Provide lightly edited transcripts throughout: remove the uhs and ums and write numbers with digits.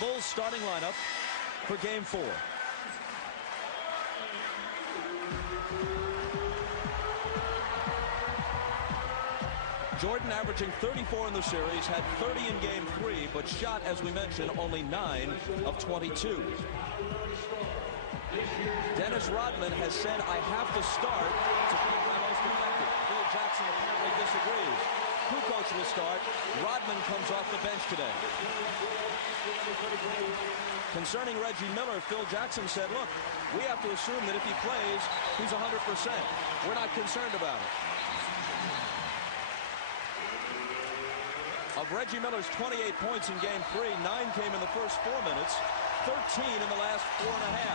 Bulls starting lineup for Game 4. Jordan averaging 34 in the series, had 30 in Game 3, but shot, as we mentioned, only 9 of 22. Dennis Rodman has said, I have to start to be my most effective. Phil Jackson apparently disagrees. Kukoc will start. Rodman comes off the bench today. Concerning Reggie Miller, Phil Jackson said, look, we have to assume that if he plays, he's 100%. We're not concerned about it. Of Reggie Miller's 28 points in Game 3, 9 came in the first 4 minutes, 13 in the last 4.5.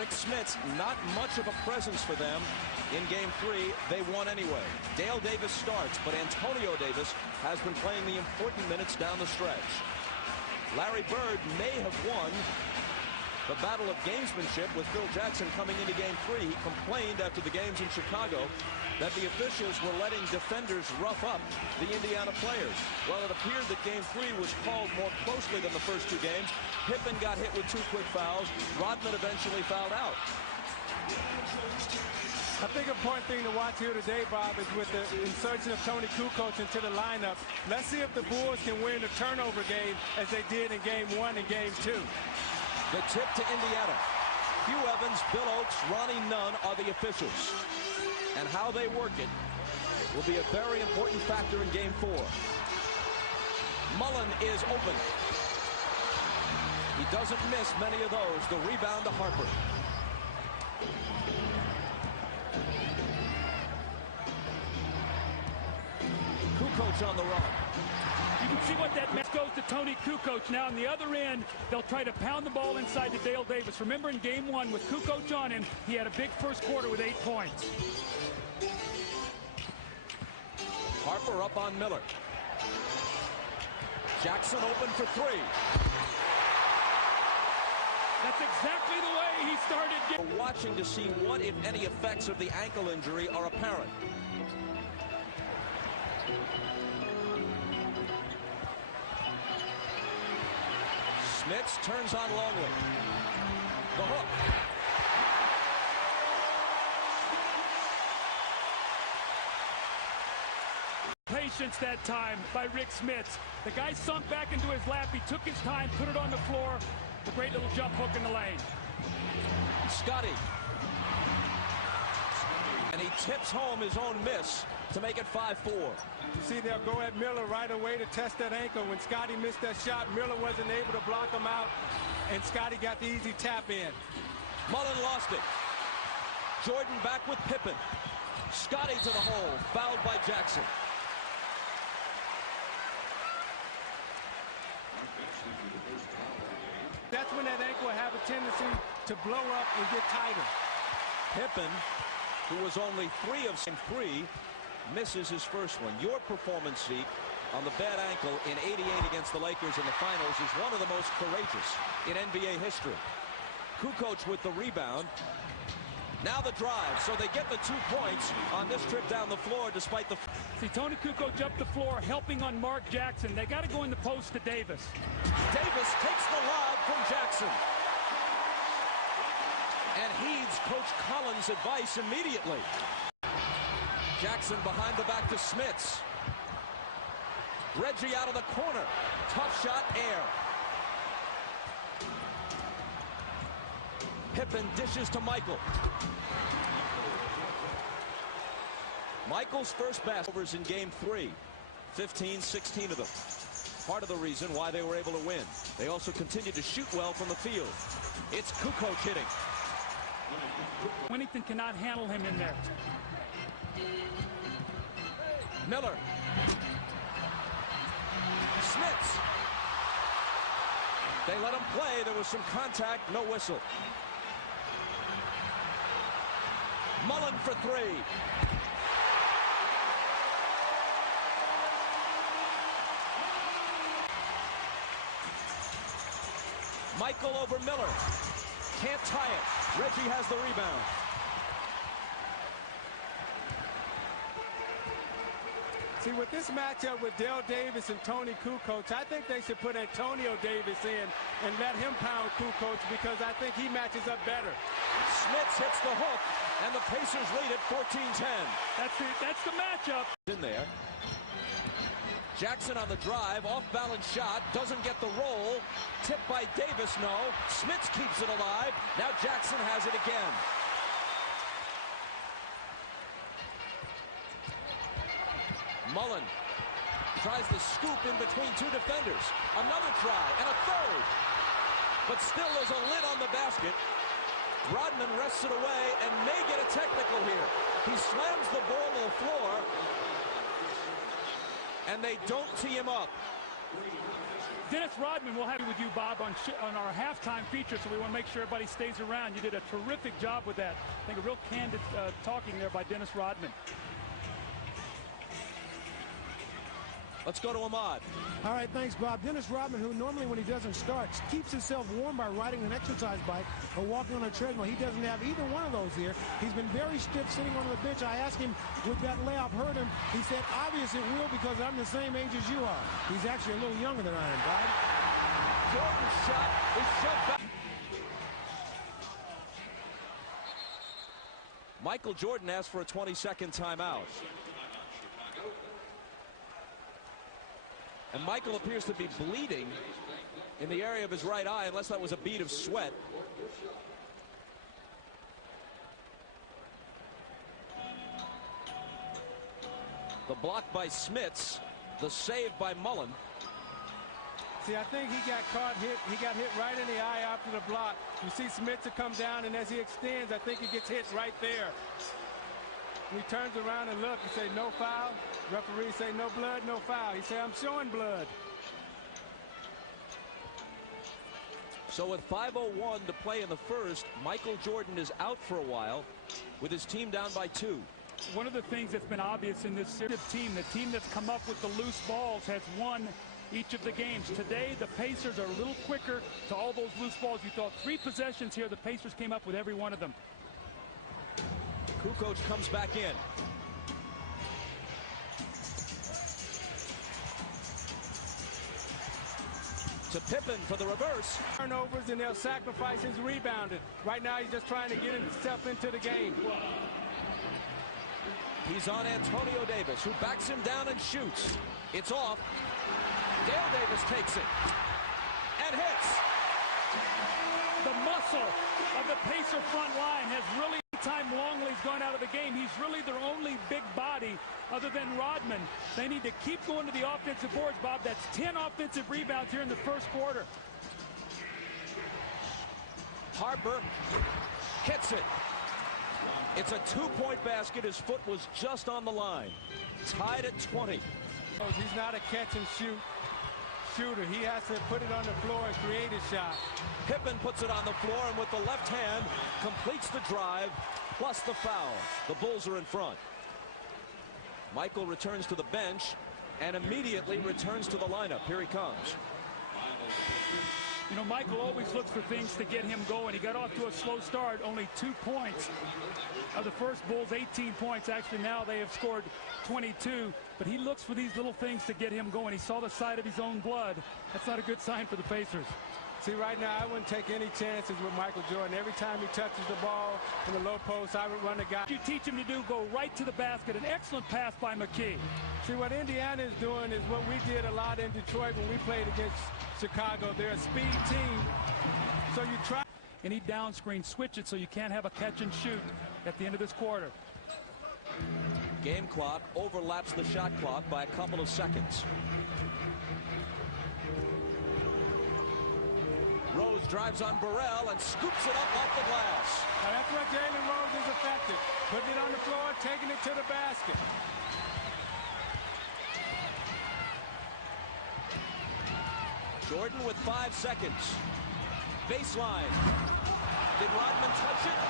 Rick Smits, not much of a presence for them in Game 3. They won anyway. Dale Davis starts, but Antonio Davis has been playing the important minutes down the stretch. Larry Bird may have won the battle of gamesmanship with Phil Jackson coming into Game 3. He complained after the games in Chicago that the officials were letting defenders rough up the Indiana players. Well, it appeared that Game 3 was called more closely than the first 2 games. Pippen got hit with 2 quick fouls. Rodman eventually fouled out. I think an important thing to watch here today, Bob, is with the insertion of Tony Kukoc into the lineup. Let's see if the Bulls can win the turnover game as they did in Game 1 and Game 2. The tip to Indiana. Hugh Evans, Bill Oakes, Ronnie Nunn are the officials. And how they work it will be a very important factor in Game 4. Mullen is open. He doesn't miss many of those. The rebound to Harper. Kukoc on the run. You can see what that match goes to Tony Kukoc. Now on the other end, they'll try to pound the ball inside to Dale Davis. Remember in Game 1 with Kukoc on him, he had a big first quarter with 8 points. Harper up on Miller. Jackson open for 3. That's exactly the way he started. We're watching to see what, if any, effects of the ankle injury are apparent. Smits turns on Longley. The hook. Patience that time by Rick Smits. The guy sunk back into his lap. He took his time, put it on the floor. A great little jump hook in the lane. Scotty. And he tips home his own miss to make it 5-4. You see, they'll go at Miller right away to test that ankle. When Scotty missed that shot, Miller wasn't able to block him out, and Scotty got the easy tap in. Mullen lost it. Jordan back with Pippen. Scotty to the hole, fouled by Jackson. That's when that ankle will have a tendency to blow up and get tighter. Pippen, who was only 3 of 3, misses his first one. Your performance, Zeke, on the bad ankle in '88 against the Lakers in the finals is one of the most courageous in NBA history. Kukoc with the rebound. Now the drive, so they get the 2 points on this trip down the floor despite the... See, Tony Kukoc up the floor helping on Mark Jackson. They got to go in the post to Davis. Davis takes the lob from Jackson. And heeds Coach Collins' advice immediately. Jackson behind the back to Smits. Reggie out of the corner. Tough shot, air. Pippen dishes to Michael. Michael's first basketballs in Game 3. 15, 16 of them. Part of the reason why they were able to win. They also continue to shoot well from the field. It's Kukoc hitting. Winnington cannot handle him in there. Miller. Smits. They let him play. There was some contact, no whistle. Mullen for 3. Michael over Miller. Can't tie it. Reggie has the rebound. See, with this matchup with Dale Davis and Tony Kukoc, I think they should put Antonio Davis in and let him pound Kukoc because I think he matches up better. Smits hits the hook, and the Pacers lead it 14-10. That's the matchup. In there. Jackson on the drive, off-balance shot, doesn't get the roll. Tipped by Davis, no. Smits keeps it alive. Now Jackson has it again. Mullen tries to scoop in between two defenders. Another try, and a third. But still there's a lid on the basket. Rodman wrests it away and may get a technical here. He slams the ball to the floor, and they don't tee him up. Dennis Rodman will have you with you, Bob, on our halftime feature, so we want to make sure everybody stays around. You did a terrific job with that. I think a real candid talking there by Dennis Rodman. Let's go to Ahmad. All right, thanks, Bob. Dennis Rodman, who normally when he doesn't start, keeps himself warm by riding an exercise bike or walking on a treadmill. He doesn't have either one of those here. He's been very stiff sitting on the bench. I asked him, would that layoff hurt him? He said, obvious it will because I'm the same age as you are. He's actually a little younger than I am, Bob. Jordan's shot is shoved back. Michael Jordan asked for a 20-second timeout. And Michael appears to be bleeding in the area of his right eye, unless that was a bead of sweat. The block by Smits, the save by Mullen. See, I think he got caught hit. He got hit right in the eye after the block. You see Smits come down, and as he extends, I think he gets hit right there. He turns around and look. He say no foul. Referee say no blood, no foul. He say I'm showing blood. So with 5:01 to play in the first, Michael Jordan is out for a while with his team down by 2. One of the things that's been obvious in this team, the team that's come up with the loose balls has won each of the games. Today, the Pacers are a little quicker to all those loose balls. You thought 3 possessions here. The Pacers came up with every one of them. Kukoc comes back in. To Pippen for the reverse. Turnovers, and they'll sacrifice his rebounding. Right now, he's just trying to get himself into the game. He's on Antonio Davis, who backs him down and shoots. It's off. Dale Davis takes it and hits. The muscle of the Pacer front line has really, time Longley's gone out of the game, he's really their only big body other than Rodman. They need to keep going to the offensive boards, Bob. That's 10 offensive rebounds here in the first quarter. Harper hits it. It's a 2-point basket. His foot was just on the line. Tied at 20. He's not a catch and shoot shooter. He has to put it on the floor and create a shot. Pippen puts it on the floor and with the left hand completes the drive plus the foul. The Bulls are in front. Michael returns to the bench and immediately returns to the lineup. Here he comes. You know, Michael always looks for things to get him going. He got off to a slow start, only 2 points of the first Bulls, 18 points. Actually, now they have scored 22, but he looks for these little things to get him going. He saw the sight of his own blood. That's not a good sign for the Pacers. See, right now, I wouldn't take any chances with Michael Jordan. Every time he touches the ball in the low post, I would run the guy. You teach him to do, go right to the basket. An excellent pass by McKee. See, what Indiana is doing is what we did a lot in Detroit when we played against Chicago. They're a speed team, so you try. And he down screen, switch it so you can't have a catch and shoot at the end of this quarter. Game clock overlaps the shot clock by a couple of seconds. Rose drives on Burrell and scoops it up off the glass. Now that's where Jalen Rose is effective. Putting it on the floor, taking it to the basket. Jordan with 5 seconds. Baseline. Did Rodman touch it?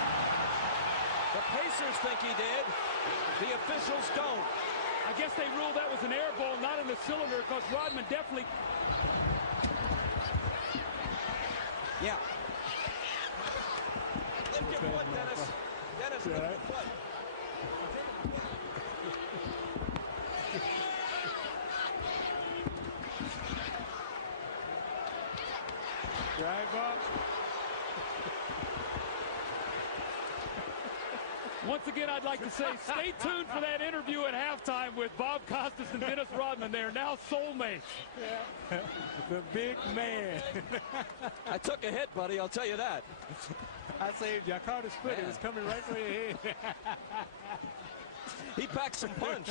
The Pacers think he did. The officials don't. I guess they ruled that was an air ball, not in the cylinder, because Rodman definitely... Yeah. Lift your foot, Dennis. Dennis, lift your foot. Right, Bob? Once again, I'd like to say, stay tuned for that interview at halftime with Bob Costas and Dennis Rodman. They are now soulmates. Yeah. The big man. I took a hit, buddy, I'll tell you that. I saved you. I caught his foot. It was coming right for your head. He packed some punch.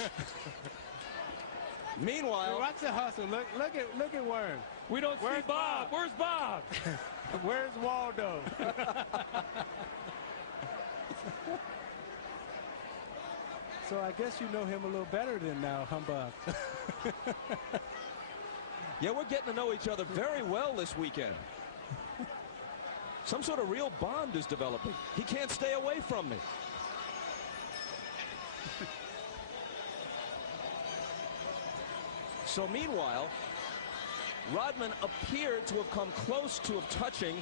Meanwhile, Hey, watch the hustle. Look at Worm. We don't see Bob. Where's Bob? Where's Waldo? So I guess you know him a little better than now, Humbug. yeah, we're getting to know each other very well this weekend. Some sort of real bond is developing. He can't stay away from me. So meanwhile, Rodman appeared to have come close to touching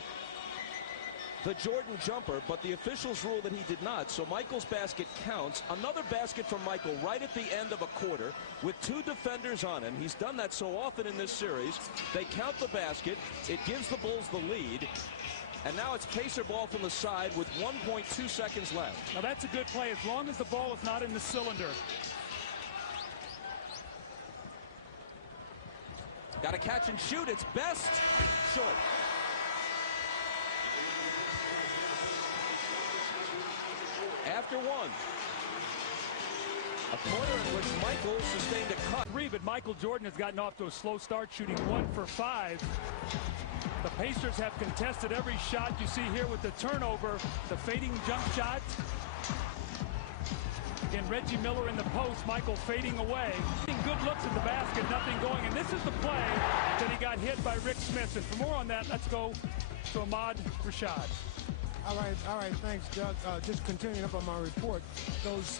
the Jordan jumper, but the officials ruled that he did not, so Michael's basket counts. Another basket from Michael right at the end of a quarter with two defenders on him. He's done that so often in this series. They count the basket. It gives the Bulls the lead. And now it's Pacer ball from the side with 1.2 seconds left. Now that's a good play as long as the ball is not in the cylinder. Got to catch and shoot. It's best. Short. After one. A quarter in which Michael sustained a cut. But Michael Jordan has gotten off to a slow start, shooting 1 for 5. The Pacers have contested every shot you see here with the turnover, the fading jump shot. Again, Reggie Miller in the post, Michael fading away. Good looks at the basket, nothing going. And this is the play that he got hit by Rick Smith. And for more on that, let's go to Ahmad Rashad. All right, thanks, Doug. Just continuing up on my report, those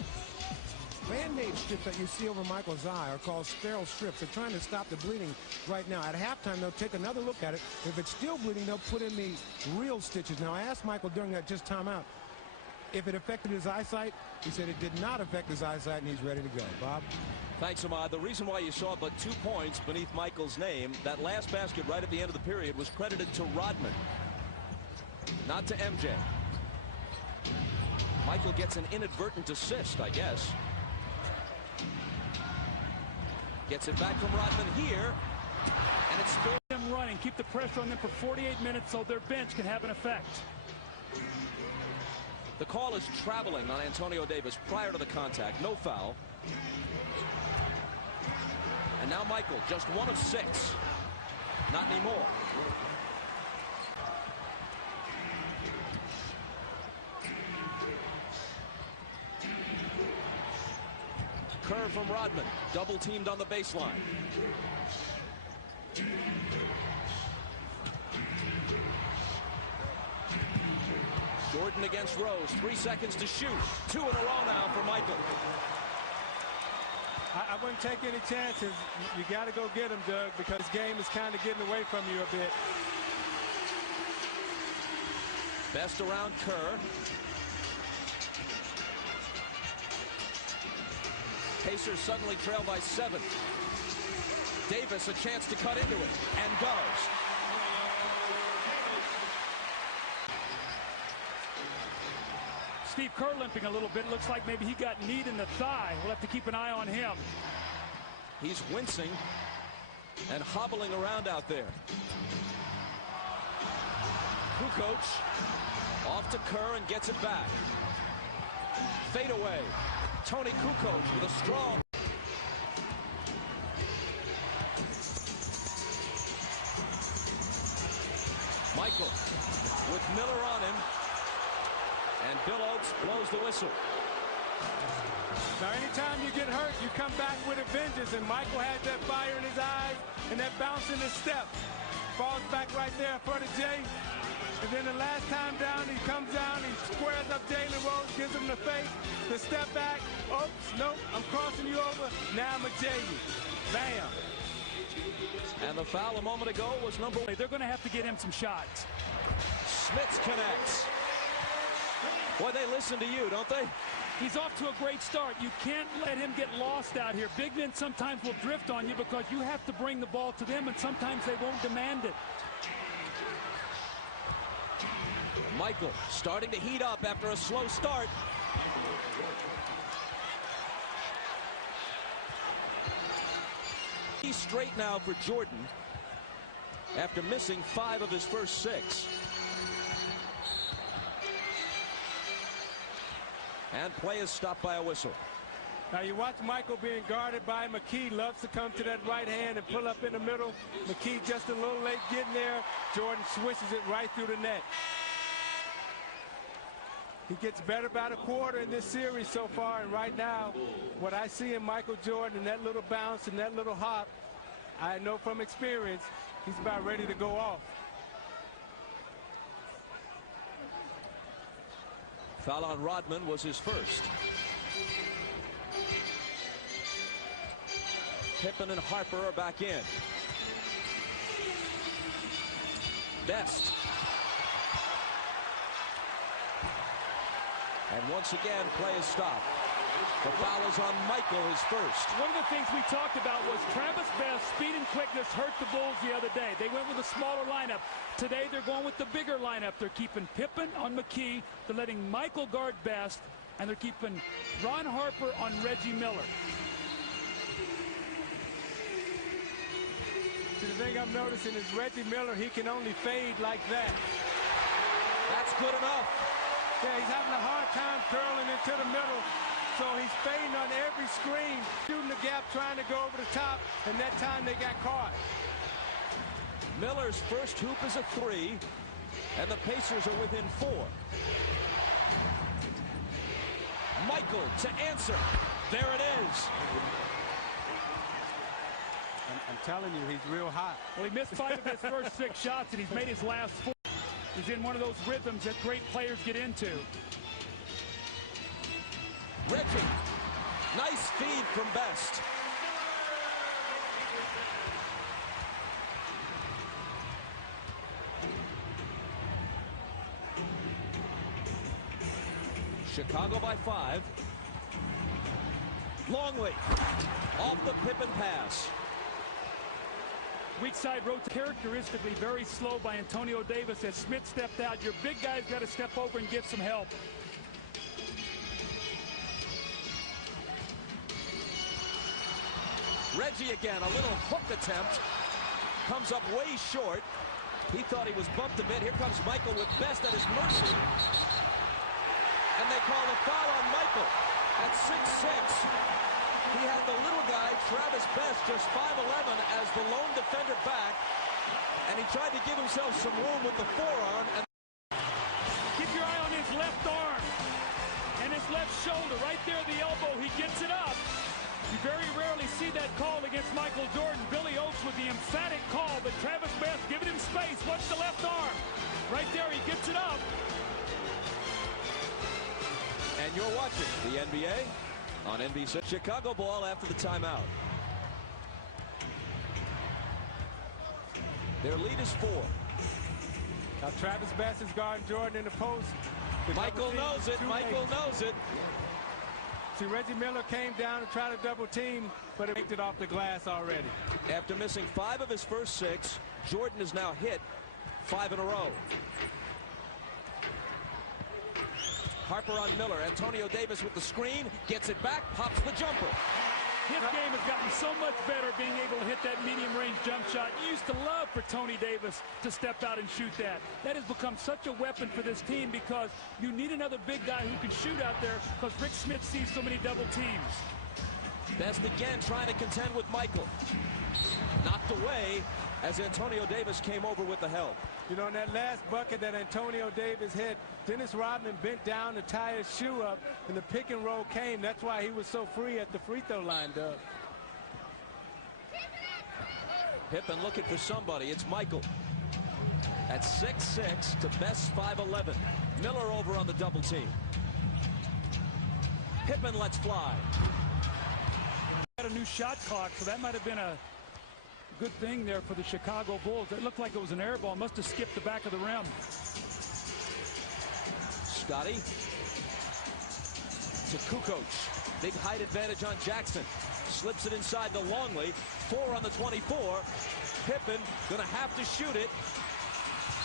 Band-Aid strips that you see over Michael's eye are called sterile strips. They're trying to stop the bleeding right now. At halftime, they'll take another look at it. If it's still bleeding, they'll put in the real stitches. Now, I asked Michael during that just timeout if it affected his eyesight. He said it did not affect his eyesight, and he's ready to go. Bob? Thanks, Ahmad. The reason why you saw but 2 points beneath Michael's name, that last basket right at the end of the period was credited to Rodman, not to MJ. Michael gets an inadvertent assist, I guess. Gets it back from Rodman here, and it's still them running. Keep the pressure on them for 48 minutes so their bench can have an effect. The call is traveling on Antonio Davis prior to the contact. No foul. And now Michael, just 1 of 6. Not anymore. Curve from Rodman, double teamed on the baseline. Jordan against Rose, 3 seconds to shoot. 2 in a row now for Michael. I wouldn't take any chances. You got to go get him, Doug, because this game is kind of getting away from you a bit. Best around Kerr. Pacers suddenly trail by 7. Davis a chance to cut into it, and goes. Steve Kerr limping a little bit. Looks like maybe he got kneed in the thigh. We'll have to keep an eye on him. He's wincing and hobbling around out there. Kukoc off to Kerr and gets it back. Fade away. Tony Kukoc with a strong. Michael with Miller on him. And Bill Oates blows the whistle. Now, anytime you get hurt, you come back with a vengeance. And Michael had that fire in his eyes and that bounce in his step. Falls back right there in front of Jay. And then the last time down, he comes down, he squares up Jalen Rose, gives him the face, the step back. Oops, nope, I'm crossing you over. Now I'm a Jay you. Bam. And the foul a moment ago was number 1. They're going to have to get him some shots. Smits connects. Boy, they listen to you, don't they? He's off to a great start. You can't let him get lost out here. Big men sometimes will drift on you because you have to bring the ball to them, and sometimes they won't demand it. Michael starting to heat up after a slow start. He's straight now for Jordan after missing 5 of his first 6. And play is stopped by a whistle. Now you watch Michael being guarded by McKee. Loves to come to that right hand and pull up in the middle. McKee just a little late getting there. Jordan swishes it right through the net. He gets better by the quarter in this series so far, and right now, what I see in Michael Jordan and that little bounce and that little hop, I know from experience, he's about ready to go off. Foul on Rodman was his first. Pippen and Harper are back in. Best. And once again, play is stopped. The foul is on Michael, his first. One of the things we talked about was Travis Best's speed and quickness hurt the Bulls the other day. They went with a smaller lineup. Today, they're going with the bigger lineup. They're keeping Pippen on McKee. They're letting Michael guard Best. And they're keeping Ron Harper on Reggie Miller. See, the thing I'm noticing is Reggie Miller, he can only fade like that. That's good enough. Yeah, he's having a hard time curling into the middle. So he's fading on every screen, shooting the gap, trying to go over the top, and that time they got caught. Miller's first hoop is a 3, and the Pacers are within 4. Michael to answer. There it is. I'm telling you, he's real hot. Well, he missed 5 of his first 6 shots, and he's made his last 4. He's in one of those rhythms that great players get into. Reggie, nice feed from Best. Chicago by 5. Longley off the Pippen pass. Weak side road characteristically very slow by Antonio Davis. As Smith stepped out, your big guy's got to step over and get some help. Reggie again, a little hook attempt. Comes up way short. He thought he was bumped a bit. Here comes Michael with Best at his mercy. And they call a foul on Michael at 6'6". He had the little guy, Travis Best, just 5'11", as the lone defender back. And he tried to give himself some room with the forearm. And keep your eye on his left arm and his left shoulder. Right there at the elbow, he gets it up. You very rarely see that call against Michael Jordan. Billy Oakes with the emphatic call, but Travis Best giving him space. Watch the left arm. Right there, he gets it up. And you're watching the NBA on NBC. Chicago ball after the timeout. Their lead is 4. Now Travis Best is guarding Jordan in the post. Michael knows it. Michael knows it. See, Reggie Miller came down to try to double team, but it picked it off the glass already. After missing 5 of his first 6, Jordan is now hit 5 in a row. Harper on Miller. Antonio Davis with the screen. Gets it back. Pops the jumper. His game has gotten so much better being able to hit that medium-range jump shot. You used to love for Tony Davis to step out and shoot that. That has become such a weapon for this team because you need another big guy who can shoot out there because Rick Smith sees so many double teams. Best again trying to contend with Michael. Knocked away as Antonio Davis came over with the help. You know, in that last bucket that Antonio Davis hit, Dennis Rodman bent down to tie his shoe up, and the pick and roll came. That's why he was so free at the free throw line, Doug. Pippen looking for somebody. It's Michael. At 6'6" to Best 5'11". Miller over on the double team. Pippen lets fly. Got a new shot clock, so that might have been a good thing there for the Chicago Bulls. It looked like it was an air ball. Must have skipped the back of the rim. Scotty to Kukoc. Big height advantage on Jackson. Slips it inside to Longley. 4 on the 24. Pippen gonna have to shoot it.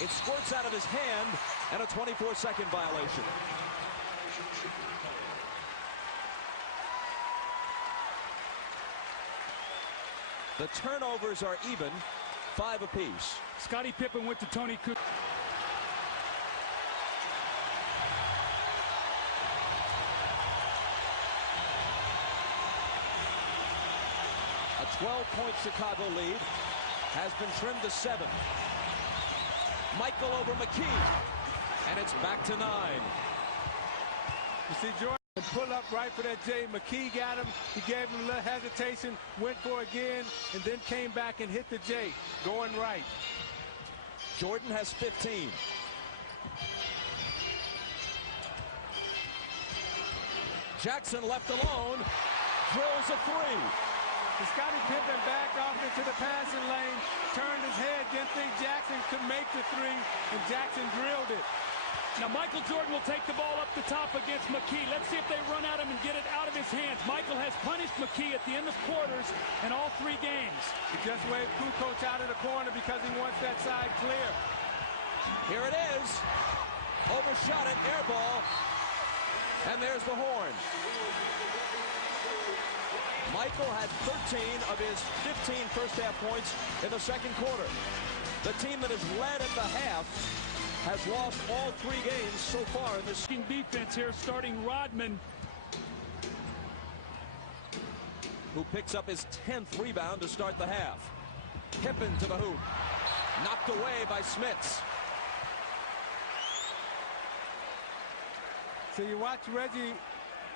It squirts out of his hand. and a 24-second violation. The turnovers are even, 5 apiece. Scottie Pippen went to Tony Kukoc. A 12-point Chicago lead has been trimmed to 7. Michael over McKee, and it's back to 9. You see Jordan pull up right for that J. McKee got him. He gave him a little hesitation, went for it again, and then came back and hit the J, going right. Jordan has 15. Jackson left alone, drills a 3. Scottie Pippen backed off into the passing lane, turned his head, didn't think Jackson could make the 3, and Jackson drilled it. Now Michael Jordan will take the ball up the top against McKee. Let's see if they run at him and get it out of his hands. Michael has punished McKee at the end of quarters in all 3 games. He just waved Kukoc out of the corner because he wants that side clear. Here it is. Overshot it, air ball. And there's the horn. Michael had 13 of his 15 first-half points in the second quarter. The team that has led at the half has lost all 3 games so far in this defense here, starting Rodman, who picks up his 10th rebound to start the half. Pippen to the hoop. Knocked away by Smits. So you watch Reggie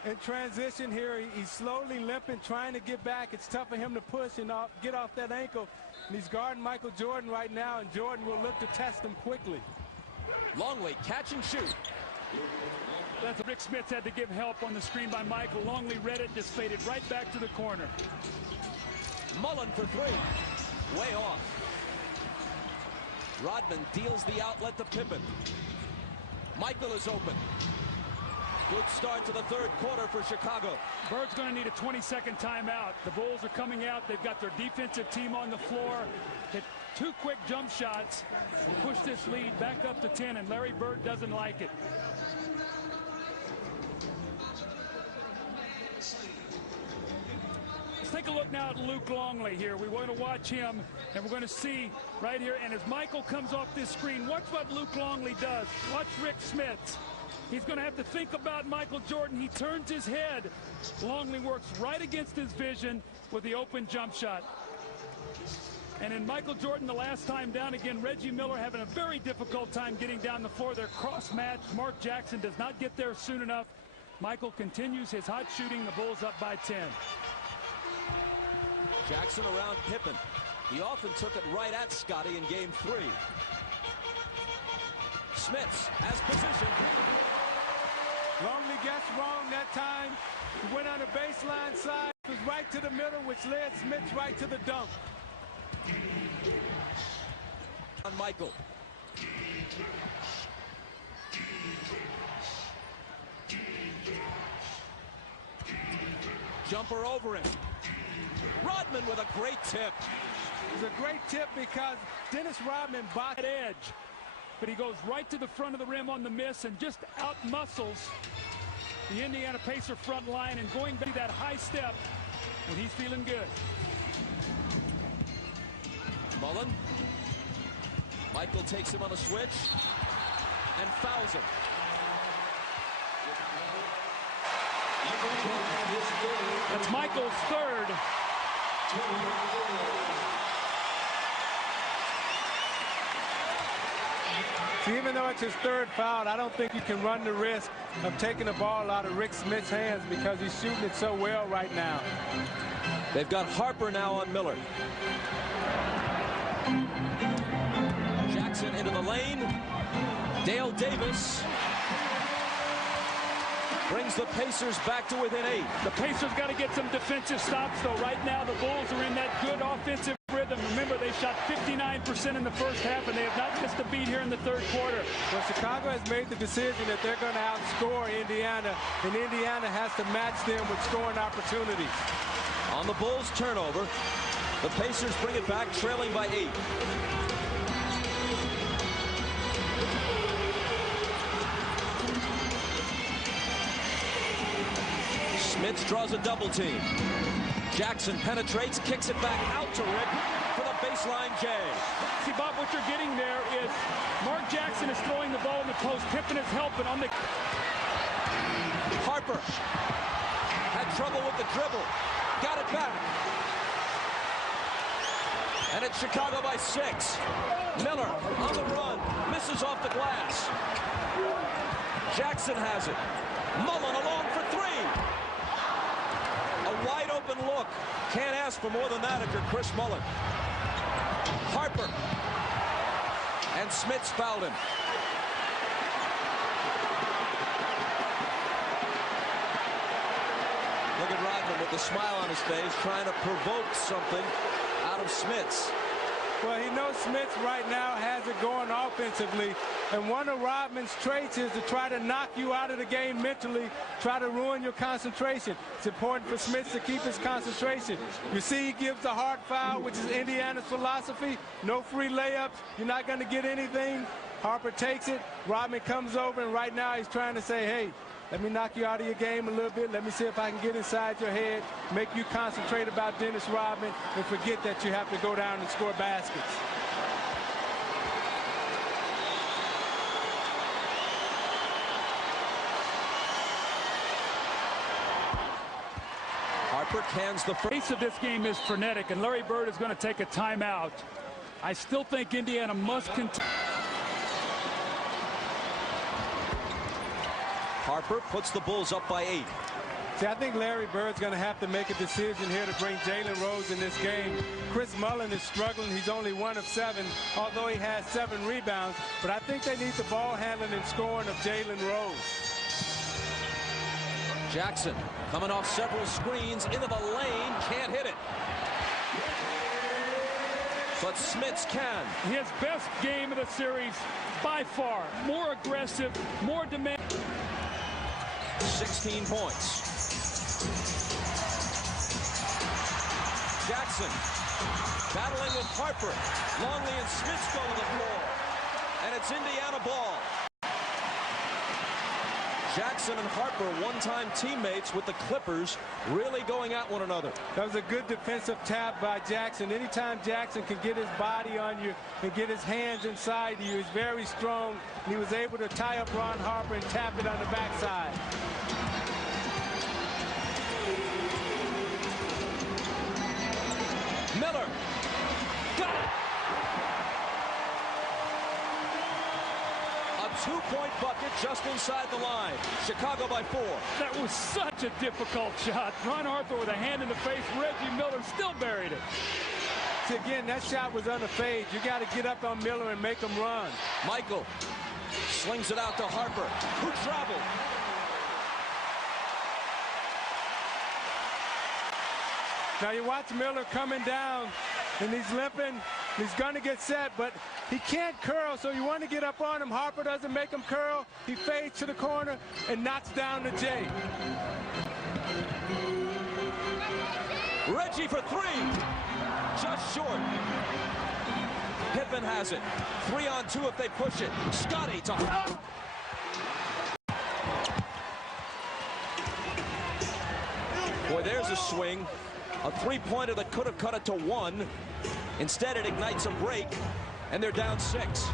in transition here. He's slowly limping, trying to get back. It's tough for him to push and get off that ankle. And he's guarding Michael Jordan right now, and Jordan will look to test him quickly. Longley, catch and shoot. That's Rick Smits had to give help on the screen by Michael. Longley read it, just faded right back to the corner. Mullen for 3. Way off. Rodman deals the outlet to Pippen. Michael is open. Good start to the third quarter for Chicago. Bird's going to need a 20-second timeout. The Bulls are coming out. They've got their defensive team on the floor. Hit 2 quick jump shots and push this lead back up to 10, and Larry Bird doesn't like it. Let's take a look now at Luke Longley here. We want to watch him, and we're going to see right here. And as Michael comes off this screen, watch what Luke Longley does. Watch Rick Smits. He's going to have to think about Michael Jordan. He turns his head. Longley works right against his vision with the open jump shot. And in Michael Jordan, the last time down again, Reggie Miller having a very difficult time getting down the floor. They're cross-matched. Mark Jackson does not get there soon enough. Michael continues his hot shooting. The Bulls up by 10. Jackson around Pippen. He often took it right at Scottie in game 3. Smits has position. Longley gets wrong that time. He went on the baseline side. It was right to the middle, which led Smits right to the dunk. On Michael. Jumper over him. Rodman with a great tip. It was a great tip because Dennis Rodman boxed at edge. But he goes right to the front of the rim on the miss and just out-muscles the Indiana Pacer front line, and going back to that high step, and he's feeling good. Mullen. Michael takes him on a switch and fouls him. That's Michael's 3rd. So even though it's his 3rd foul, I don't think you can run the risk of taking the ball out of Rick Smits' hands because he's shooting it so well right now. They've got Harper now on Miller. Jackson into the lane. Dale Davis brings the Pacers back to within 8. The Pacers got to get some defensive stops, though. Right now, the Bulls are in that good offensive rhythm. Remember, they shot 59% in the first half, and they have not missed a beat here in the third quarter. Well, Chicago has made the decision that they're going to outscore Indiana, and Indiana has to match them with scoring opportunities. On the Bulls turnover, the Pacers bring it back, trailing by 8. Smits draws a double team. Jackson penetrates, kicks it back out to Rick for the baseline J. See, Bob, what you're getting there is Mark Jackson is throwing the ball in the post. Pippen is helping on the... Harper had trouble with the dribble. Got it back. And it's Chicago by 6. Miller on the run. Misses off the glass. Jackson has it. Mullen along for 3. A wide open look. Can't ask for more than that if you're Chris Mullen. Harper. And Smits fouled him. Look at Rodman with a smile on his face, trying to provoke something out of Smits. Well, he knows Smits right now has it going offensively, and one of Rodman's traits is to try to knock you out of the game mentally, try to ruin your concentration. It's important for Smits to keep his concentration. You see, he gives the hard foul, which is Indiana's philosophy. No free layups. You're not going to get anything. Harper takes it. Rodman comes over, and right now he's trying to say, hey, let me knock you out of your game a little bit. Let me see if I can get inside your head, make you concentrate about Dennis Rodman, and forget that you have to go down and score baskets. Harper cans the pace of this game is frenetic, and Larry Bird is going to take a timeout. I still think Indiana must continue. Harper puts the Bulls up by 8. See, I think Larry Bird's going to have to make a decision here to bring Jalen Rose in this game. Chris Mullen is struggling. He's only 1 of 7, although he has 7 rebounds. But I think they need the ball handling and scoring of Jalen Rose. Jackson coming off several screens into the lane. Can't hit it. But Smits can. His best game of the series by far. More aggressive, more demand. 16 points. Jackson battling with Harper. Longley and Smits go to the floor. And it's Indiana ball. Jackson and Harper, one-time teammates with the Clippers, really going at one another. That was a good defensive tap by Jackson. Anytime Jackson can get his body on you and get his hands inside you, he's very strong. And he was able to tie up Ron Harper and tap it on the backside. Miller. Got it. A 2-point bucket just inside the line. Chicago by 4. That was such a difficult shot. Ron Harper with a hand in the face. Reggie Miller still buried it. See, again, that shot was on the fade. You got to get up on Miller and make him run. Michael slings it out to Harper, who traveled. Now you watch Miller coming down, and he's limping. He's going to get set, but he can't curl, so you want to get up on him. Harper doesn't make him curl. He fades to the corner and knocks down the J. Reggie for 3. Just short. Pippen has it. 3 on 2 if they push it. Scotty to... Boy, there's a swing. A 3-pointer that could have cut it to 1. Instead, it ignites a break, and they're down 6.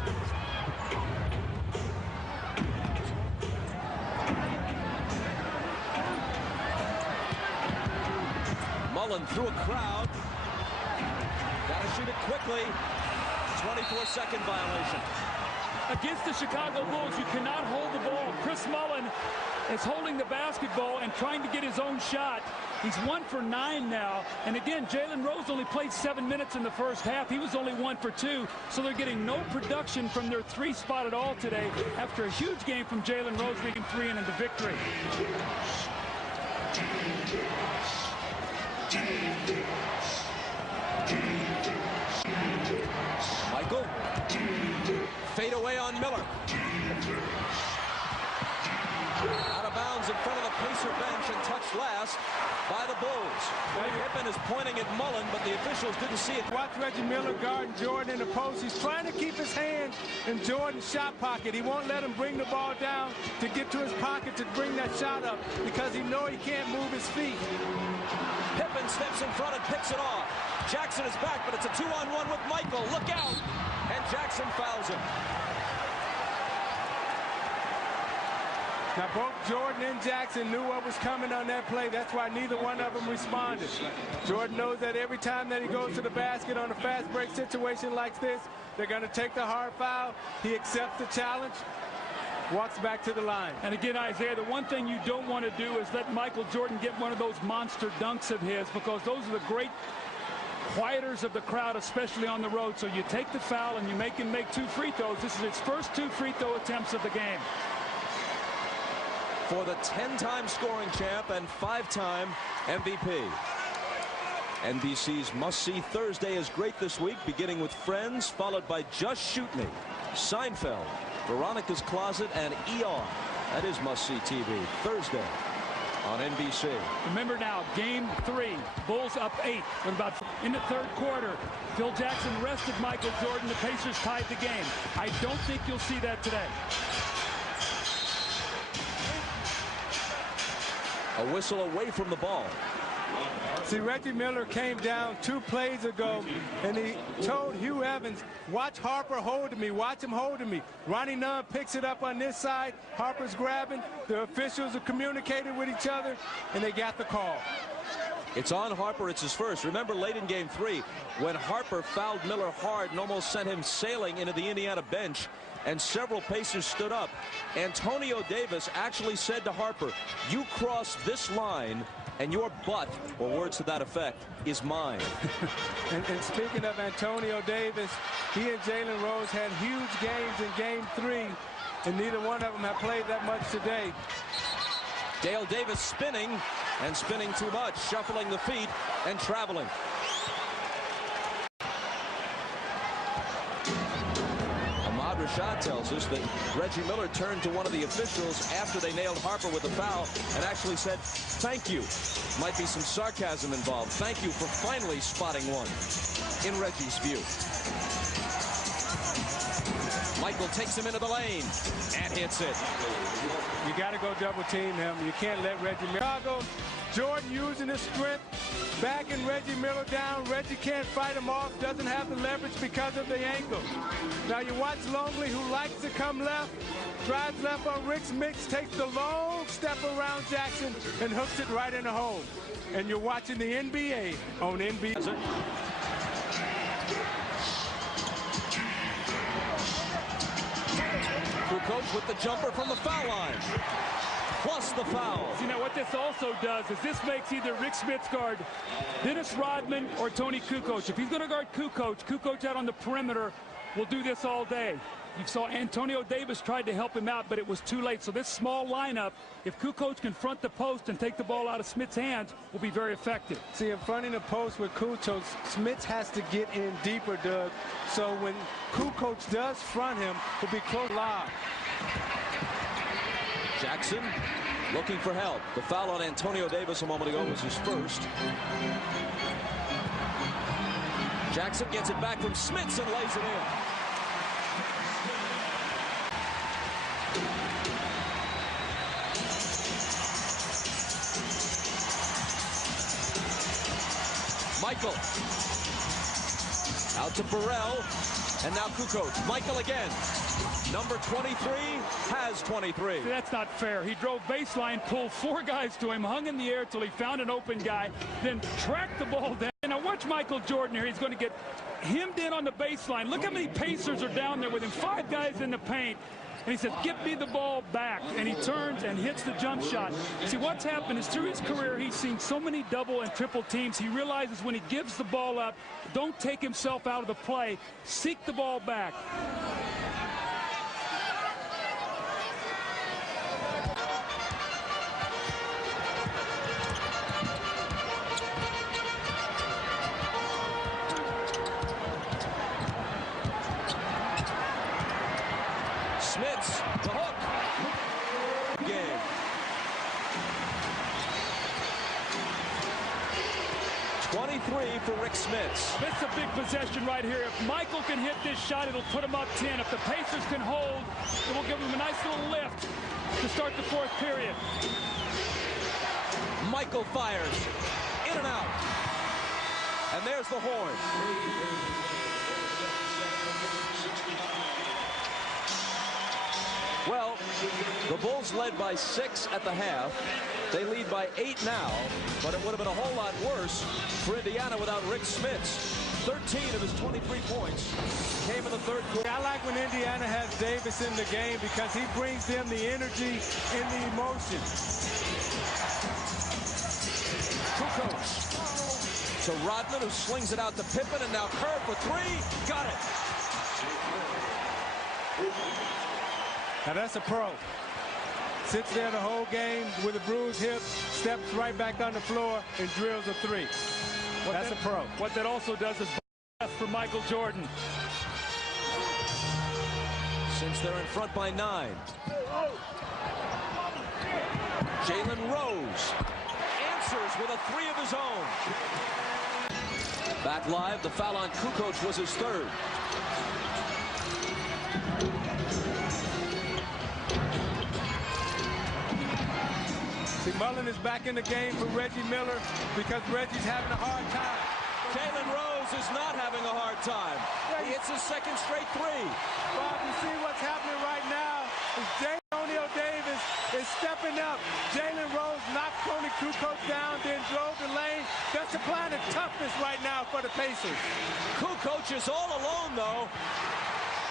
Mullen through a crowd. Got to shoot it quickly. 24-second violation. Against the Chicago Bulls, you cannot hold the ball. Chris Mullen is holding the basketball and trying to get his own shot. He's 1 for 9 now. And again, Jalen Rose only played 7 minutes in the first half. He was only 1 for 2. So they're getting no production from their 3 spot at all today after a huge game from Jalen Rose, leading 3 and into victory. Michael. Fade away on Miller. Out of bounds in front of the Pacers. Pacer bench and touched last by the Bulls. Pippen is pointing at Mullen, but the officials didn't see it. Watch Reggie Miller guarding Jordan in the post. He's trying to keep his hand in Jordan's shot pocket. He won't let him bring the ball down to get to his pocket to bring that shot up because he knows he can't move his feet. Pippen steps in front and picks it off. Jackson is back, but it's a 2-on-1 with Michael. Look out! And Jackson fouls him. Now, both Jordan and Jackson knew what was coming on that play. That's why neither one of them responded. Jordan knows that every time that he goes to the basket on a fast break situation like this, they're going to take the hard foul. He accepts the challenge, walks back to the line. And again, Isaiah, the one thing you don't want to do is let Michael Jordan get one of those monster dunks of his, because those are the great quieters of the crowd, especially on the road. So you take the foul and you make him make 2 free throws. This is his first 2 free throw attempts of the game. For the 10-time scoring champ and 5-time MVP. NBC's must-see Thursday is great this week, beginning with Friends, followed by Just Shoot Me, Seinfeld, Veronica's Closet, and ER. That is must-see TV Thursday on NBC. Remember now, game 3, Bulls up 8. With about in the third quarter, Phil Jackson rested Michael Jordan. The Pacers tied the game. I don't think you'll see that today. A whistle away from the ball. See, Reggie Miller came down 2 plays ago, and he told Hugh Evans, watch Harper holding me, watch him holding me. Ronnie Nunn picks it up on this side. Harper's grabbing. The officials are communicating with each other, and they got the call. It's on Harper. It's his first. Remember late in game 3 when Harper fouled Miller hard and almost sent him sailing into the Indiana bench, and several Pacers stood up. Antonio Davis actually said to Harper, you cross this line and your butt, or words to that effect, is mine. And speaking of Antonio Davis, he and Jalen Rose had huge games in game 3, and neither one of them have played that much today. Dale Davis spinning, and spinning too much, shuffling the feet and traveling. Rashad tells us that Reggie Miller turned to one of the officials after they nailed Harper with a foul and actually said, thank you. Might be some sarcasm involved. Thank you for finally spotting one, in Reggie's view. Michael takes him into the lane and hits it. You got to go double team him. You can't let Reggie Miller. Chicago, Jordan using his strength, backing Reggie Miller down. Reggie can't fight him off, doesn't have the leverage because of the ankle. Now you watch Longley, who likes to come left, drives left on Rick's mix, takes the long step around Jackson and hooks it right in the hole. And you're watching the NBA on NBA. Kukoc with the jumper from the foul line. Plus the foul. See, now what this also does is this makes either Rick Smits guard Dennis Rodman or Tony Kukoc. If he's going to guard Kukoc out on the perimeter will do this all day. You saw Antonio Davis tried to help him out, but it was too late. So this small lineup, if Kukoc can front the post and take the ball out of Smits' hands, will be very effective. See, in fronting the post with Kukoc, Smits has to get in deeper, Doug. So when Kukoc does front him, he'll be close live. Jackson looking for help. The foul on Antonio Davis a moment ago was his first. Jackson gets it back from Smits and lays it in. Michael out to Burrell, and now Kukoc. Michael again. Number 23 has 23. See, that's not fair. He drove baseline, pulled 4 guys to him, hung in the air till he found an open guy, then tracked the ball down. Now watch Michael Jordan here. He's going to get hemmed in on the baseline. Look how many Pacers are down there with him. 5 guys in the paint. And he said, give me the ball back. And he turns and hits the jump shot. See, what's happened is through his career, he's seen so many double and triple teams. He realizes when he gives the ball up, don't take himself out of the play. Seek the ball back. Smits, the hook. Game. three for Rick Smits. This is a big possession right here. If Michael can hit this shot, it'll put him up 10. If the Pacers can hold, it will give them a nice little lift to start the fourth period. Michael fires. In and out. And there's the horn. Well, the Bulls led by 6 at the half. They lead by 8 now, but it would have been a whole lot worse for Indiana without Rick Smits. 13 of his 23 points came in the third quarter. I like when Indiana has Davis in the game because he brings them the energy and the emotion. Kukoc to Rodman, who slings it out to Pippen, and now Kerr for three. Got it. Now that's a pro. Sits there the whole game with a bruised hip, steps right back on the floor, and drills a three. That's a pro. What that also does is for Michael Jordan. Since they're in front by 9. Jalen Rose answers with a three of his own. Back live, the foul on Kukoc was his third. See, Mullen is back in the game for Reggie Miller because Reggie's having a hard time. Jalen Rose is not having a hard time. He hits his second straight three. Bob, you see what's happening right now is Antonio Davis is stepping up. Jalen Rose knocked Tony Kukoc down, then drove the lane. That's applying the toughness right now for the Pacers. Kukoc is all alone, though,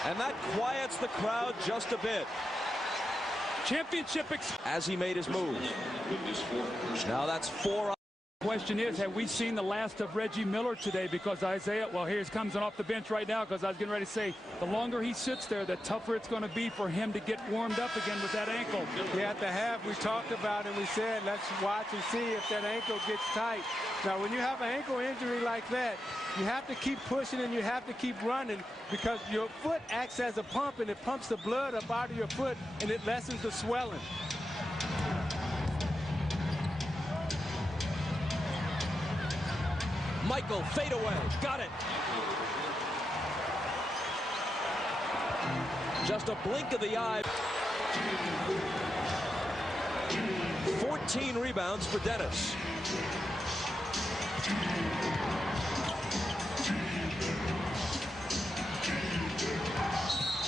and that quiets the crowd just a bit. Championship as he made his move. Now that's 4. Question is, have we seen the last of Reggie Miller today? Because Isaiah, well, here he comes off the bench right now, because I was getting ready to say, the longer he sits there, the tougher it's going to be for him to get warmed up again with that ankle. Yeah, at the half, we talked about it, and we said, let's watch and see if that ankle gets tight. Now, when you have an ankle injury like that, you have to keep pushing and you have to keep running because your foot acts as a pump, and it pumps the blood up out of your foot, and it lessens the swelling. Michael, fade away. Got it. Just a blink of the eye. 14 rebounds for Dennis.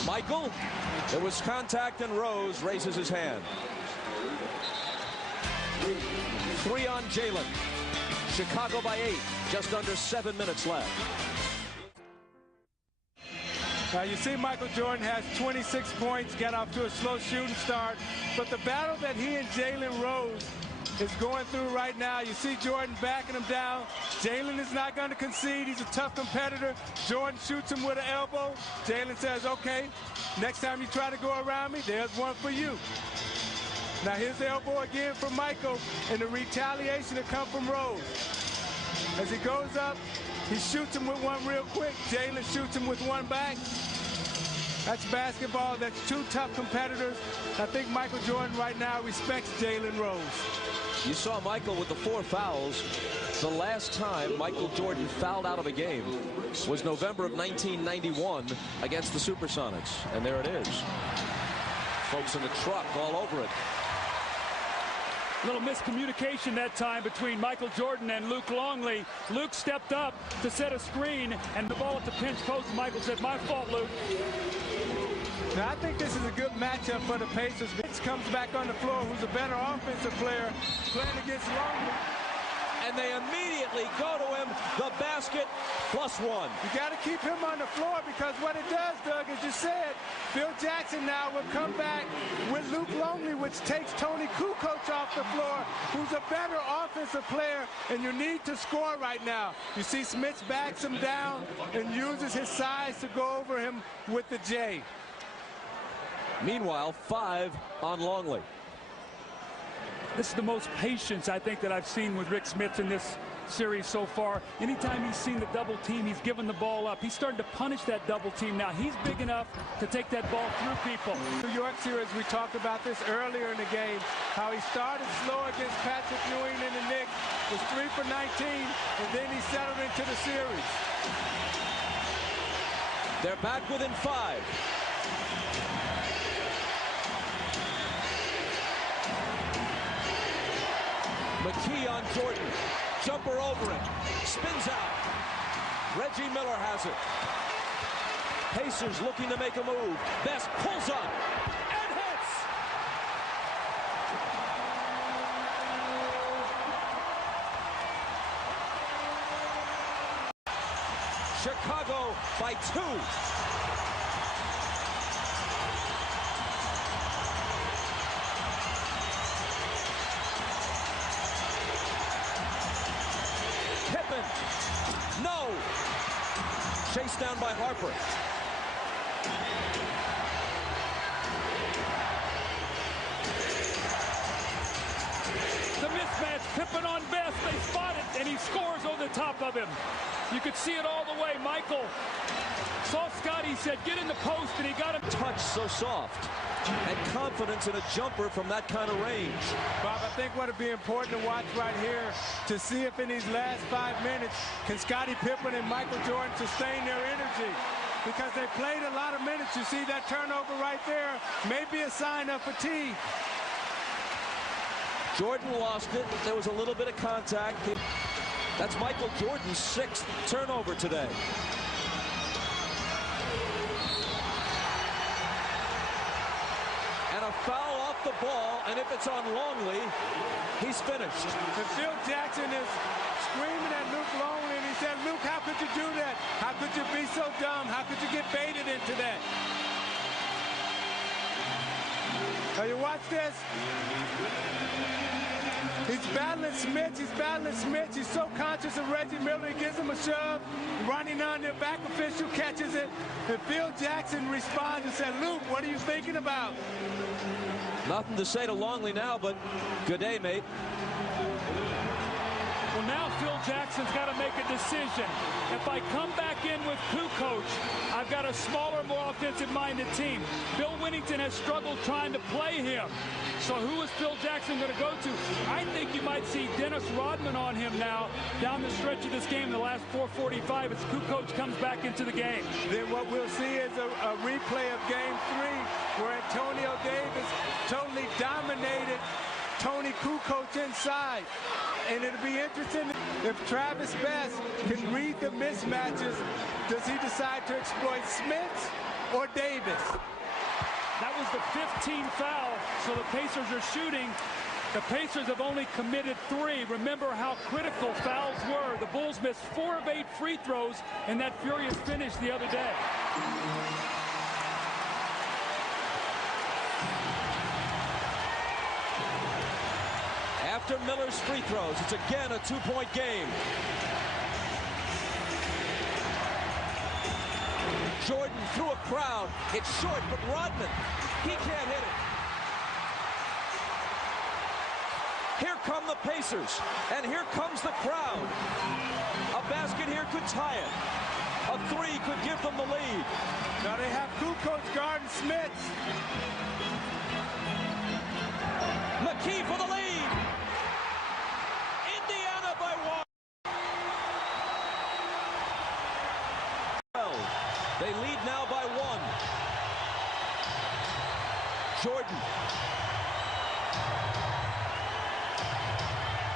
Michael, there was contact, and Rose raises his hand. 3 on Jalen. Chicago by 8, just under 7 minutes left. Now you see Michael Jordan has 26 points, got off to a slow shooting start, but the battle that he and Jalen Rose is going through right now, you see Jordan backing him down. Jalen is not going to concede. He's a tough competitor. Jordan shoots him with an elbow. Jalen says, okay, next time you try to go around me, there's one for you. Now here's the elbow again from Michael, and the retaliation to come from Rose. As he goes up, he shoots him with one real quick. Jalen shoots him with one back. That's basketball. That's two tough competitors. I think Michael Jordan right now respects Jalen Rose. You saw Michael with the 4 fouls. The last time Michael Jordan fouled out of a game was November of 1991 against the Supersonics. And there it is. Folks in the truck all over it. Little miscommunication that time between Michael Jordan and Luke Longley. Luke stepped up to set a screen, and the ball at the pinch post. Michael said, my fault, Luke. Now, I think this is a good matchup for the Pacers. Vince comes back on the floor, who's a better offensive player, playing against Longley. And they immediately go to him, the basket, +1. You got to keep him on the floor because what it does, Doug, as you said, Phil Jackson now will come back with Luke Longley, which takes Tony Kukoc off the floor, who's a better offensive player, and you need to score right now. You see Smits backs him down and uses his size to go over him with the J. Meanwhile, 5 on Longley. This is the most patience, I think, that I've seen with Rick Smits in this series so far. Anytime he's seen the double team, he's given the ball up. He's starting to punish that double team now. He's big enough to take that ball through people. New York series, we talked about this earlier in the game, how he started slow against Patrick Ewing and the Knicks, was 3 for 19, and then he settled into the series. They're back within 5. McKee on Jordan. Jumper over it. Spins out. Reggie Miller has it. Pacers looking to make a move. Best pulls up and hits. Chicago by 2. No! Chased down by Harper. The mismatch, Pippen on Best, they spot it, and he scores over the top of him. You could see it all the way. Michael saw Scotty, said, get in the post, and he got him. Touch so soft. And confidence in a jumper from that kind of range. Bob, I think what would be important to watch right here to see if in these last 5 minutes can Scottie Pippen and Michael Jordan sustain their energy, because they played a lot of minutes. You see that turnover right there, may be a sign of fatigue. Jordan lost it. There was a little bit of contact. That's Michael Jordan's 6th turnover today. And a foul off the ball, and if it's on Longley, he's finished. And Phil Jackson is screaming at Luke Longley, and he said, Luke, how could you do that? How could you be so dumb? How could you get baited into that? Now you watch this. He's battling Smith. He's battling Smith. He's so conscious of Reggie Miller. He gives him a shove. Running on there. Back official catches it. And Phil Jackson responds and said, Luke, what are you thinking about? Nothing to say to Longley now, but good day, mate. Well, now Phil Jackson's got to make a decision. If I come back in with Kukoc, I've got a smaller, more offensive-minded team. Bill Winnington has struggled trying to play him. So who is Phil Jackson going to go to? I think you might see Dennis Rodman on him now down the stretch of this game in the last 4:45 as Kukoc comes back into the game. Then what we'll see is a replay of Game 3 where Antonio Davis totally dominated Tony Kukoc inside. And it'll be interesting if Travis Best can read the mismatches. Does he decide to exploit Smith or Davis? That was the 15th foul, so the Pacers are shooting. The Pacers have only committed 3. Remember how critical fouls were. The Bulls missed 4 of 8 free throws in that furious finish the other day. After Miller's free throws, it's again a 2-point game. Jordan through a crowd. It's short, but Rodman, he can't hit it. Here come the Pacers, and here comes the crowd. A basket here could tie it. A 3 could give them the lead. Now they have Kukoc guarding Smith. McKee for the lead. Indiana by 1. They lead now by 1. Jordan.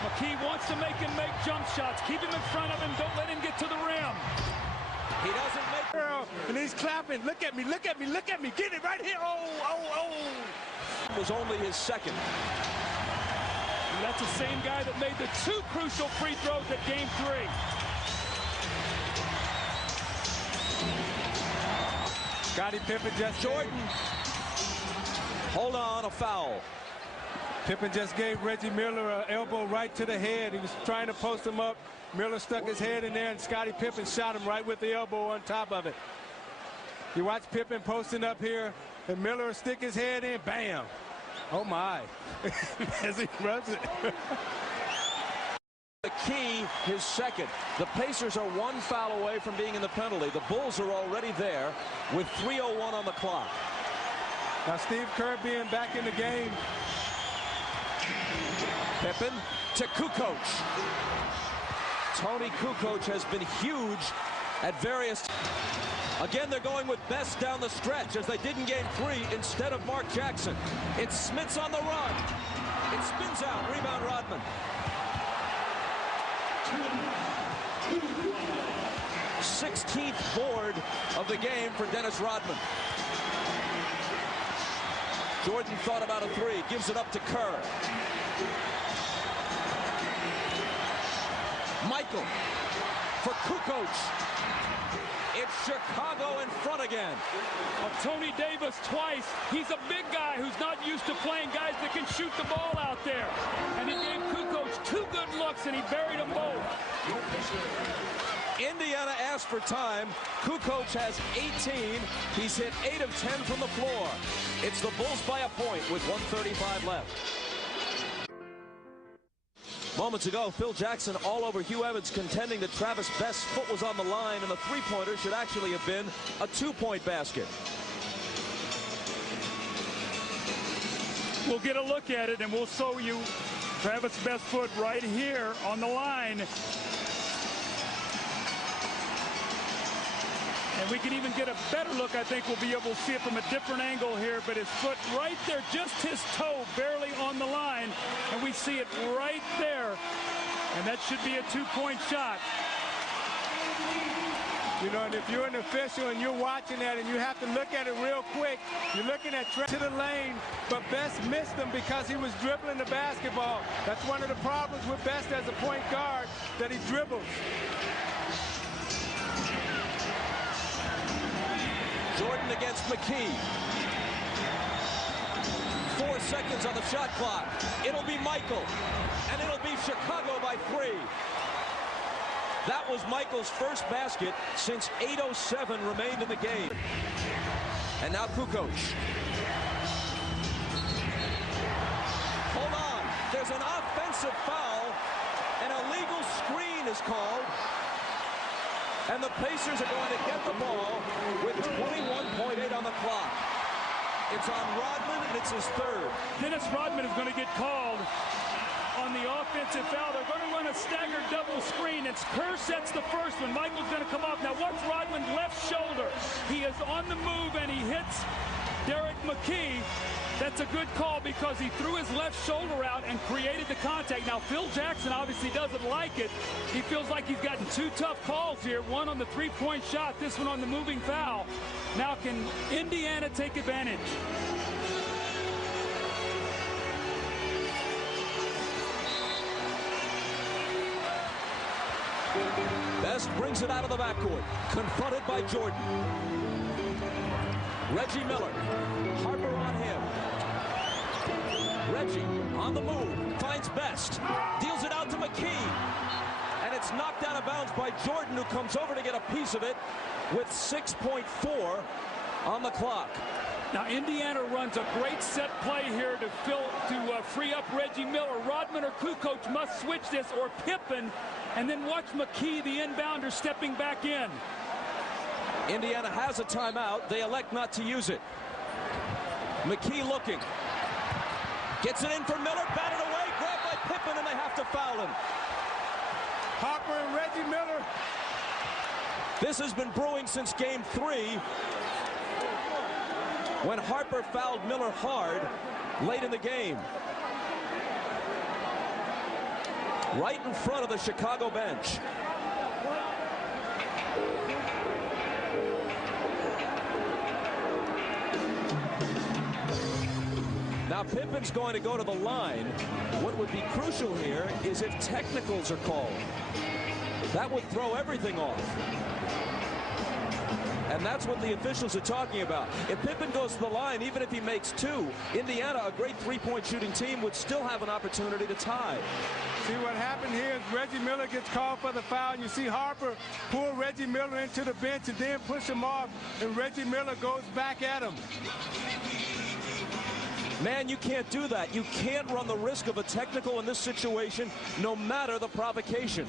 McKee wants to make him make jump shots. Keep him in front of him. Don't let him get to the rim. He doesn't make. And he's clapping. Look at me, look at me, look at me. Get it right here. Oh, oh, oh. Was only his 2nd. And that's the same guy that made the 2 crucial free throws at Game 3. Scottie Pippen just Jordan. Hold on, a foul. Pippen just gave Reggie Miller an elbow right to the head. He was trying to post him up. Miller stuck his head in there, and Scottie Pippen shot him right with the elbow on top of it. You watch Pippen posting up here, and Miller stick his head in, bam. Oh, my. As he rubs it. The key his second. The Pacers are one foul away from being in the penalty. The Bulls are already there with 3:01 on the clock. Now Steve Kerr being back in the game. Pippen to Kukoc. Tony Kukoc has been huge at various... Again, they're going with Best down the stretch, as they did in Game 3 instead of Mark Jackson. It's Smits on the run. It spins out. Rebound, Rodman. 16th board of the game for Dennis Rodman. Jordan thought about a three. Gives it up to Kerr. Michael for Kukoc. It's Chicago in front again. Tony Davis twice. He's a big guy who's not used to playing guys that can shoot the ball out there. And he gave Kukoc two good looks, and he buried them both. Indiana asked for time. Kukoc has 18. He's hit 8 of 10 from the floor. It's the Bulls by a point with 1:35 left. Moments ago, Phil Jackson all over Hugh Evans, contending that Travis Best's foot was on the line, and the three-pointer should actually have been a two-point basket. We'll get a look at it, and we'll show you Travis Best's foot right here on the line. And we can even get a better look. I think we'll be able to see it from a different angle here, but his foot right there, just his toe barely on the line, and we see it right there, and that should be a two-point shot. You know, and if you're an official and you're watching that and you have to look at it real quick, you're looking at to the lane, but Best missed him because he was dribbling the basketball. That's one of the problems with Best as a point guard, that he dribbles. Jordan against McKee. 4 seconds on the shot clock. It'll be Michael, and it'll be Chicago by 3. That was Michael's first basket since 8:07 remained in the game. And now Kukoc. Hold on. There's an offensive foul. An illegal screen is called. And the Pacers are going to get the ball with 21.8 on the clock. It's on Rodman, and it's his third. Dennis Rodman is going to get called on the offensive foul. They're going to run a staggered double screen. It's Kerr sets the first one. Michael's going to come off. Now watch Rodman's left shoulder. He is on the move, and he hits Derek McKee. That's a good call because he threw his left shoulder out and created the contact. Now, Phil Jackson obviously doesn't like it. He feels like he's gotten two tough calls here, one on the three-point shot, this one on the moving foul. Now, can Indiana take advantage? Best brings it out of the backcourt, confronted by Jordan. Reggie Miller, Harper on him. Reggie on the move, finds Best, deals it out to McKee, and it's knocked out of bounds by Jordan, who comes over to get a piece of it with 6.4 on the clock. Now Indiana runs a great set play here to free up Reggie Miller. Rodman or Kukoc must switch this, or Pippen, and then watch McKee, the inbounder, stepping back in. Indiana has a timeout. They elect not to use it. McKee looking. Gets it in for Miller, batted away, grabbed by Pippen, and they have to foul him. Harper and Reggie Miller. This has been brewing since Game 3, when Harper fouled Miller hard late in the game. Right in front of the Chicago bench. Now Pippen's going to go to the line. What would be crucial here is if technicals are called. That would throw everything off. And that's what the officials are talking about. If Pippen goes to the line, even if he makes 2, Indiana, a great three-point shooting team, would still have an opportunity to tie. See, what happened here is Reggie Miller gets called for the foul, and you see Harper pull Reggie Miller into the bench and then push him off, and Reggie Miller goes back at him. Man, you can't do that. You can't run the risk of a technical in this situation, no matter the provocation.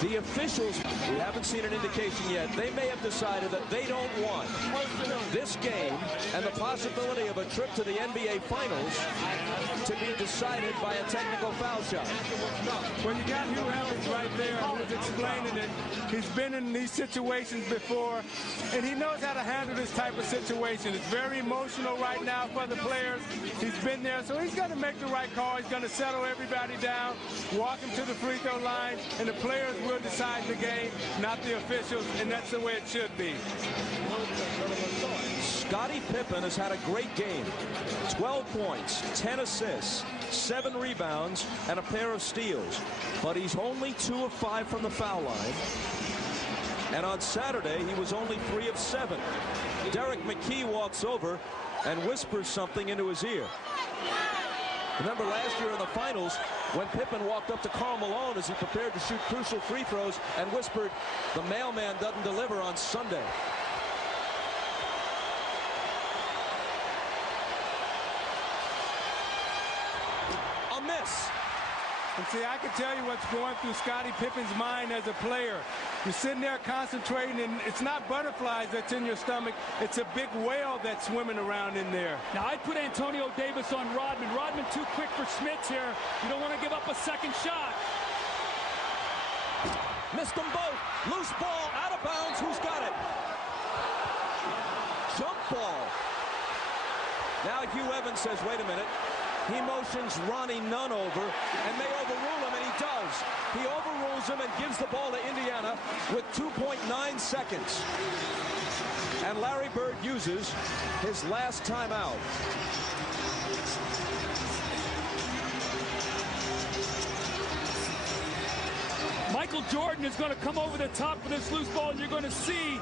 The officials, we haven't seen an indication yet, they may have decided that they don't want this game and the possibility of a trip to the NBA Finals to be decided by a technical foul shot. When you got Hugh Evans right there who was explaining it, he's been in these situations before, and he knows how to handle this type of situation. It's very emotional right now for the players. He's been there, so he's going to make the right call. He's going to settle everybody down, walk him to the free throw line, and the players will decide the game, not the officials, and that's the way it should be. Scottie Pippen has had a great game. 12 points, 10 assists, 7 rebounds, and a pair of steals. But he's only 2 of 5 from the foul line. And on Saturday, he was only 3 of 7. Derek McKee walks over and whispers something into his ear. Remember last year in the finals when Pippen walked up to Karl Malone as he prepared to shoot crucial free throws and whispered, "The mailman doesn't deliver on Sunday." A miss. And see, I can tell you what's going through Scottie Pippen's mind as a player. You're sitting there concentrating, and it's not butterflies that's in your stomach. It's a big whale that's swimming around in there. Now, I'd put Antonio Davis on Rodman. Rodman too quick for Smits here. You don't want to give up a second shot. Missed them both. Loose ball, out of bounds. Who's got it? Jump ball. Now Hugh Evans says, wait a minute. He motions Ronnie Nunn over, and they overrule him, and he does. He overrules him and gives the ball to Indiana with 2.9 seconds. And Larry Bird uses his last timeout. Michael Jordan is going to come over the top of this loose ball, and you're going to see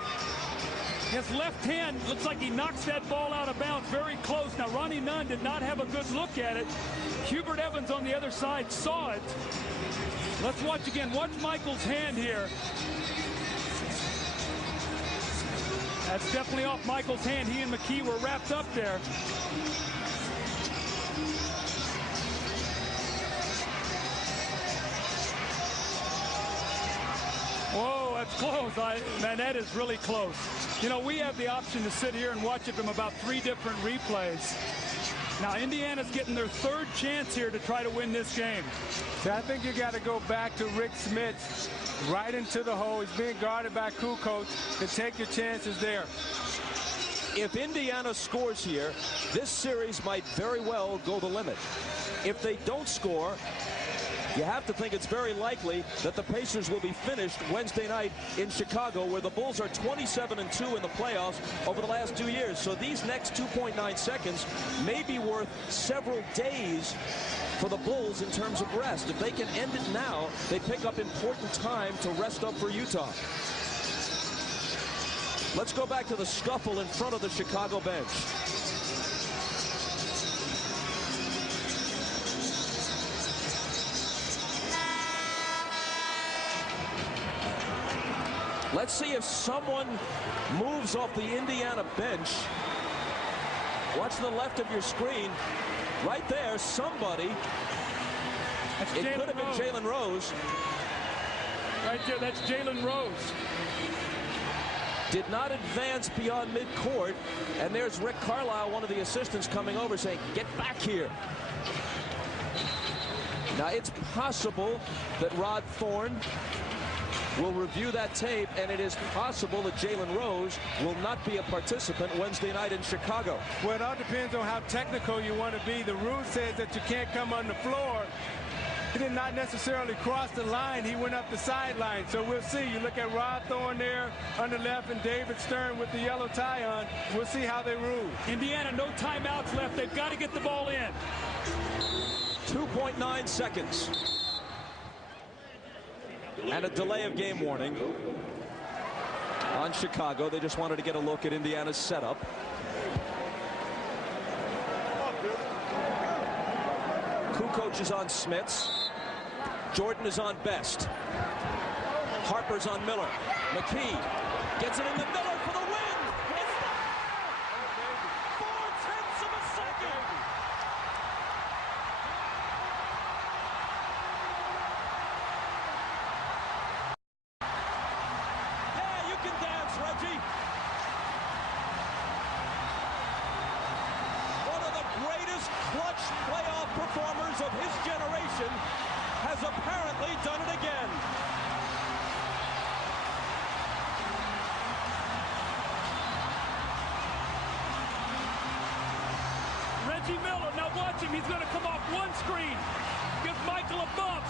his left hand looks like he knocks that ball out of bounds very close. Now, Ronnie Nunn did not have a good look at it. Hubert Evans on the other side saw it. Let's watch again. Watch Michael's hand here. That's definitely off Michael's hand. He and McKee were wrapped up there. Whoa, that's close. Man, that is really close. You know, we have the option to sit here and watch it from about 3 different replays. Now, Indiana's getting their 3rd chance here to try to win this game. So I think you got to go back to Rick Smits right into the hole. He's being guarded by Kukoc, and take your chances there. If Indiana scores here, this series might very well go the limit. If they don't score, you have to think it's very likely that the Pacers will be finished Wednesday night in Chicago, where the Bulls are 27-2 in the playoffs over the last 2 years. So these next 2.9 seconds may be worth several days for the Bulls in terms of rest. If they can end it now, they pick up important time to rest up for Utah. Let's go back to the scuffle in front of the Chicago bench. Let's see if someone moves off the Indiana bench. Watch the left of your screen. Right there, somebody. It could have been Jalen Rose. Right there, that's Jalen Rose. Did not advance beyond midcourt. And there's Rick Carlisle, one of the assistants, coming over saying, "Get back here." Now, it's possible that Rod Thorne will review that tape, and it is possible that Jalen Rose will not be a participant Wednesday night in Chicago. Well, it all depends on how technical you want to be. The rule says that you can't come on the floor. He did not necessarily cross the line. He went up the sideline. So we'll see. You look at Rod Thorne there on the left and David Stern with the yellow tie on. We'll see how they rule. Indiana, no timeouts left. They've got to get the ball in. 2.9 seconds. And a delay of game warning on Chicago. They just wanted to get a look at Indiana's setup. Kukoc is on Smits. Jordan is on Best. Harper's on Miller. McKee gets it into Miller for the win. It's there! 4/10 of a second. Yeah, you can dance, Reggie. One of the greatest clutch playoff performers of his generation has apparently done it again. Reggie Miller, now watch him. He's going to come off one screen, give Michael a bump,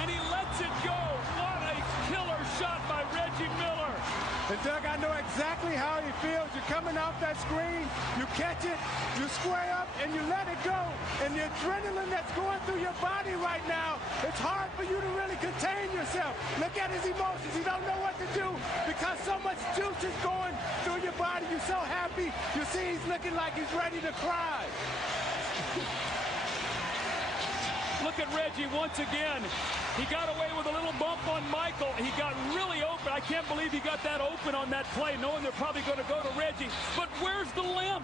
and he lets it go. What a killer shot by Reggie Miller. And Doug, I know exactly how he feels. You're coming off that screen, you catch it, you square up, and you let it go. And the adrenaline that's going through your body right now, it's hard for you to really contain yourself. Look at his emotions. He don't know what to do because so much juice is going through your body. You're so happy. You see he's looking like he's ready to cry. Look at Reggie once again. He got away with a little bump on Michael. He got really open. I can't believe he got that open on that play, knowing they're probably going to go to Reggie. But where's the limp?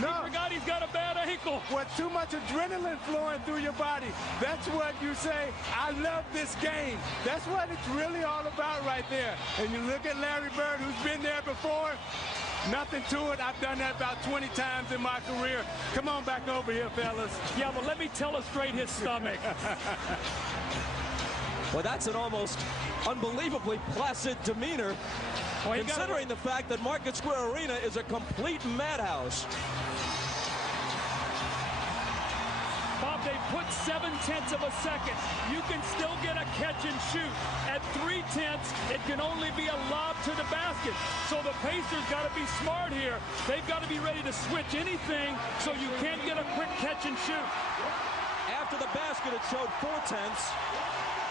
No. He forgot he's got a bad ankle. With too much adrenaline flowing through your body, that's what you say, I love this game. That's what it's really all about right there. And you look at Larry Bird, who's been there before. Nothing to it. I've done that about 20 times in my career. Come on back over here, fellas. Yeah, but let me illustrate his stomach. Well, that's an almost unbelievably placid demeanor, considering the fact that Market Square Arena is a complete madhouse. Bob, they put 7/10 of a second. You can still get a catch and shoot. At 3/10, it can only be a lob to the basket. So the Pacers got to be smart here. They've got to be ready to switch anything so you can't get a quick catch and shoot. After the basket, it showed 4/10.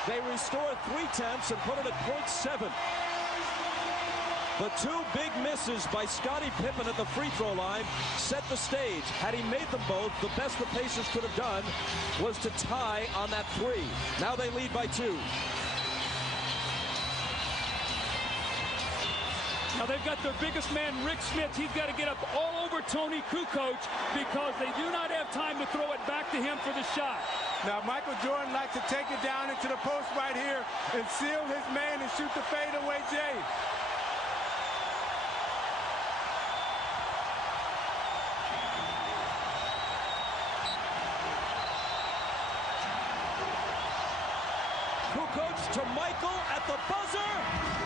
They restored 3/10 and put it at .7. The two big misses by Scottie Pippen at the free throw line set the stage. Had he made them both, the best the Pacers could have done was to tie on that three. Now they lead by 2. Now they've got their biggest man, Rick Smith. He's got to get up all over Tony Kukoc because they do not have time to throw it back to him for the shot. Now, Michael Jordan likes to take it down into the post right here and seal his man and shoot the fadeaway J. Kukoc to Michael at the buzzer.